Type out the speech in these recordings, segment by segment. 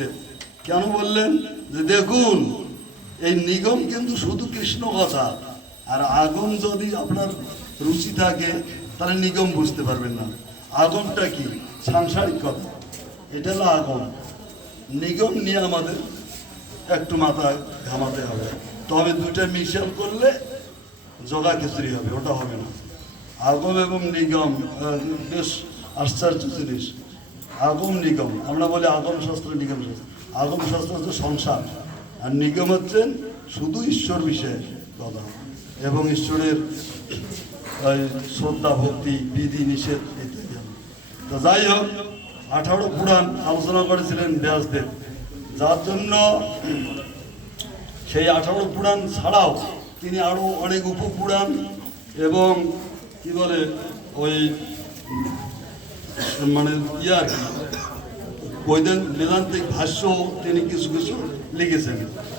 ব্যাসদেব কেন বললেন যে দেখুন এই নিগম কিন্তু শুধু কৃষ্ণ কথা, আর আগম যদি আপনার রুচি থাকে তাহলে নিগম বুঝতে পারবেন না। আগমটা কি? সাংসারিক কথা, এটা হলো আগম। নিগম নিয়ে আমাদের একটু মাথা ঘামাতে হবে, তবে দুটো মিশাল করলে জগা খিচুড়ি হবে, ওটা হবে না। আগম এবং নিগম বেশ আশ্চর্য জিনিস। আগম নিগম, আমরা বলি আগম শাস্ত্র নিগম শাস্ত্র। আগম শাস্ত্র হচ্ছে সংসার, আর নিগম হচ্ছেন শুধু ঈশ্বর বিষয়ে কথা এবং ঈশ্বরের শ্রদ্ধা ভক্তি বিধি নিষেধ ইত্যাদি। তো যাই হোক, 18 পুরাণ আলোচনা করেছিলেন ব্যাসদেব, যার জন্য সেই 18 পুরাণ ছাড়াও তিনি আরও অনেক উপপুরাণ এবং কি বলে ওই মানে ইয়ার বেদান্তিক ভাষ্য তিনি কিছু কিছু লিখেছেন।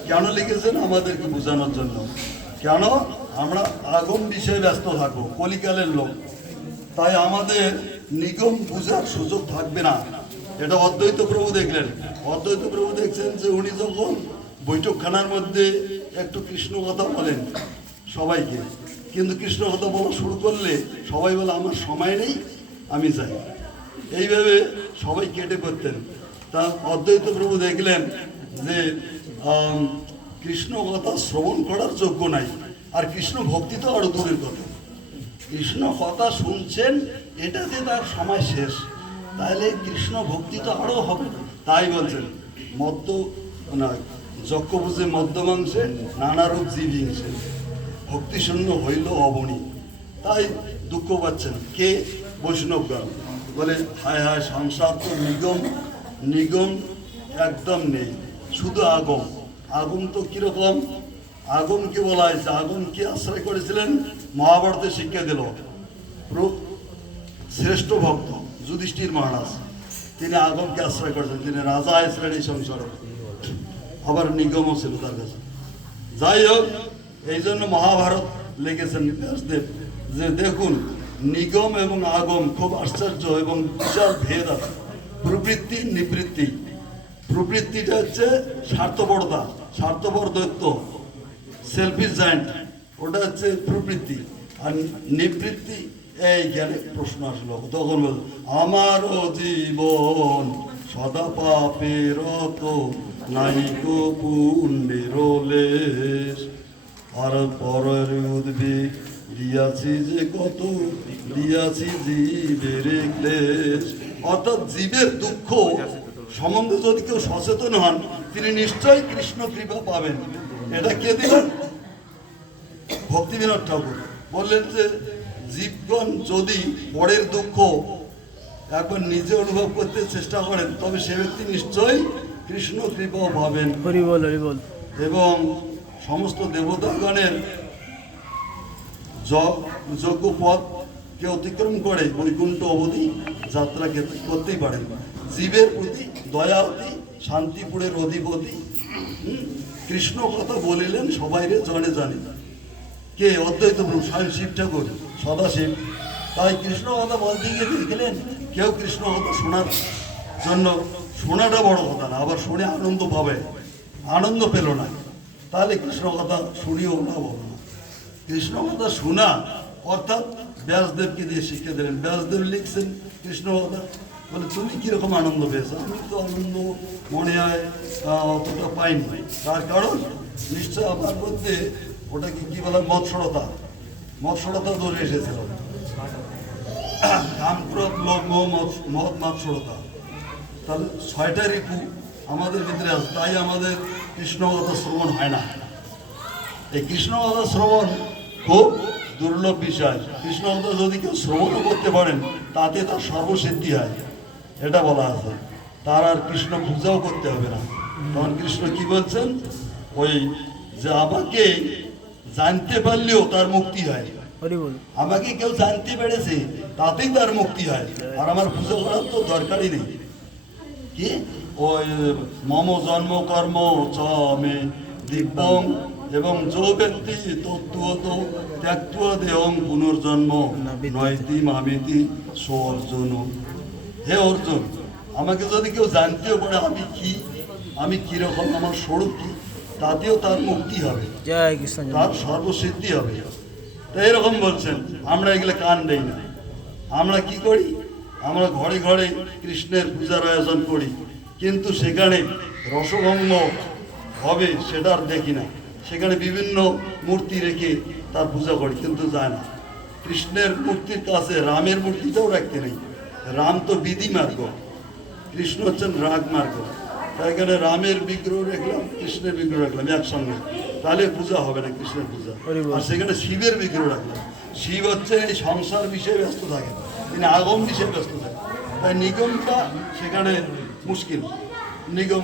কেন লিখেছেন? আমাদেরকে বোঝানোর জন্য। কেন? আমরা আগম বিষয়ে ব্যস্ত থাকবো, কলিকালের লোক, তাই আমাদের নিগম বুঝার সুযোগ থাকবে না। এটা অদ্বৈত প্রভু দেখলেন। অদ্বৈত প্রভু দেখছেন যে উনি যখন বৈঠকখানার মধ্যে একটু কৃষ্ণ কথা বলেন সবাইকে, কিন্তু কৃষ্ণ কথা বলা শুরু করলে সবাই বলে আমার সময় নেই, আমি যাই, এইভাবে সবাই কেটে করতেন। তা অদ্বৈত প্রভু দেখলেন যে কৃষ্ণ কথা শ্রবণ করার যোগ্য নাই, আর কৃষ্ণ ভক্তি তো আরো দূরের কথা। কৃষ্ণ কথা শুনছেন, এটাতে তার সময় শেষ, তাহলে কৃষ্ণ ভক্তি তো আরও হবে না। তাই বলছেন মদ্য না যজ্ঞ বুঝে মদ্যমাংসে নানারূপ জীব হিংসে, ভক্তিশূন্য হইল অবনী। তাই দুঃখ পাচ্ছেন কে? বৈষ্ণবগণ বলে হায় হায়, সংসার তো নিগম নিগম একদম নেই, শুধু আগম। আগম তো কিরকম? আগমকে বলা হয়েছে, আগমকে আশ্রয় করেছিলেন মহাভারতে শিক্ষা দিল শ্রেষ্ঠ ভক্ত যুধিষ্ঠির মহারাজ, তিনি আগমকে আশ্রয় করেছেন, তিনি রাজা হয়েছিলেন এই সংসারে, আবার নিগমও ছিল তার কাছে। যাই হোক, এই জন্য মহাভারত লিখেছেন ব্যাসদেব যে দেখুন নিগম এবং আগম খুব আশ্চর্য এবং বিশাল ভেদ আছে। প্রবৃত্তি নিবৃত্তি, প্রবৃত্তিটা হচ্ছে স্বার্থপরতা, স্বার্থপর দৈত্য, সেলফিশ জায়েন্ট, ওটা হচ্ছে প্রবৃত্তি। আর নিবৃত্তি, এই জ্ঞানে প্রশ্ন আসলো তখন বল আমারও জীবন সদা পাপের তো নাই গো পুণ্যের লেশ, আর পরের উদ্বেগ দিয়াছি যে কত, দিয়াছি জীবের ক্লেশ। অর্থাৎ জীবের দুঃখ সম্বন্ধে যদি কেউ সচেতন হন, তিনি নিশ্চয়ই কৃষ্ণ কৃপা পাবেন। এটা কে দিলেন? ভক্তিবিনোদ ঠাকুর বললেন যে জীবগণ যদি পরের দুঃখ একবার নিজে অনুভব করতে চেষ্টা করেন, তবে সে ব্যক্তি নিশ্চয়ই কৃষ্ণ কৃপাও পাবেন। এবং সমস্ত দেবতাগণের যজ্ঞ পথকে অতিক্রম করে বৈকুণ্ঠ অবধি যাত্রা করতেই পারেন। জীবের প্রতি দয়াবতী শান্তিপুরের অধিপতি কৃষ্ণ কথা বলিলেন সবাইরে জনে জানে। কে? অদ্বৈত প্রভু, স্বয়ং শিব ঠাকুর, সদাশিব। তাই কৃষ্ণ কথা বলতে গিয়ে দেখলেন কেউ কৃষ্ণ কথা শোনার জন্য, শোনাটা বড় কথা না, আবার শুনে আনন্দ পাবে, আনন্দ পেল না, তাহলে কৃষ্ণ কথা শুনিও না বলো না। কৃষ্ণ কথা শোনা অর্থাৎ ব্যাসদেবকে দিয়ে শিক্ষা দিলেন। ব্যাসদেব লিখছেন কৃষ্ণ কথা, বলে তুমি কিরকম আনন্দ পেয়েছো? আমি তো আনন্দ মনে হয় অতটা পাইনি। তার কারণ নিশ্চয় আমার মধ্যে ওটাকে কি বলে মৎসরতা, মৎসরতা দোষ এসেছিল, কাম ক্রোধ লোভ মোহ মদ মাৎসরতা। তাহলে 6টা রিপু আমাদের ভিতরে আছে, তাই আমাদের কৃষ্ণ কথা শ্রবণ হয় না। এই কৃষ্ণ কথা শ্রবণ খুব দুর্লভ বিষয়। কৃষ্ণ কথা যদি কেউ শ্রবণও করতে পারেন, তাতে তার সর্বসিদ্ধি হয়, এটা বলা আছে। তার আর কৃষ্ণ পূজাও করতে হবে না। তখন কৃষ্ণ কি বলছেন? ওই যে আমাকে জানতে পারলেও তার মুক্তি হয়, আমাকে কেউ জানতে পেরেছে তাতেই তার মুক্তি হয়, আর আমার পূজা করার তো দরকারই নেই। কি ওই মম জন্ম কর্ম চমে দিব্যং এবং যো ব্যক্তি তত্ত্বত ত্যক্ত দেহং পুনর্জন্ম নয়তি মামিতি সো অর্জুন। হে অর্জুন, আমাকে যদি কেউ জানতেও পারে আমি কি, আমি কীরকম, আমার স্বরূপ কী, তাতেও তার মুক্তি হবে, জয় কৃষ্ণ জয়। তার সর্বসিদ্ধি হবে। তো এরকম বলছেন, আমরা এগুলো কান দেই না। আমরা কি করি, আমরা ঘরে ঘরে কৃষ্ণের পূজার আয়োজন করি, কিন্তু সেখানে রসভঙ্গ হবে সেটা আর দেখি না। সেখানে বিভিন্ন মূর্তি রেখে তার পূজা করি, কিন্তু যায় না। কৃষ্ণের মূর্তির কাছে রামের মূর্তিটাও রাখতে নেই। রাম তো বিধি মার্গ, কৃষ্ণ হচ্ছেন রাগ মার্গ। তাই এখানে রামের বিগ্রহ রাখলাম, কৃষ্ণের বিগ্রহ রাখলাম একসঙ্গে, তাহলে পূজা হবে না কৃষ্ণের পূজা। আর সেখানে শিবের বিগ্রহ রাখলাম। শিব হচ্ছে এই সংসার বিষয়ে ব্যস্ত থাকে, তিনি আগম বিষয়ে ব্যস্ত থাকে, তাই নিগমটা সেখানে মুশকিল। নিগম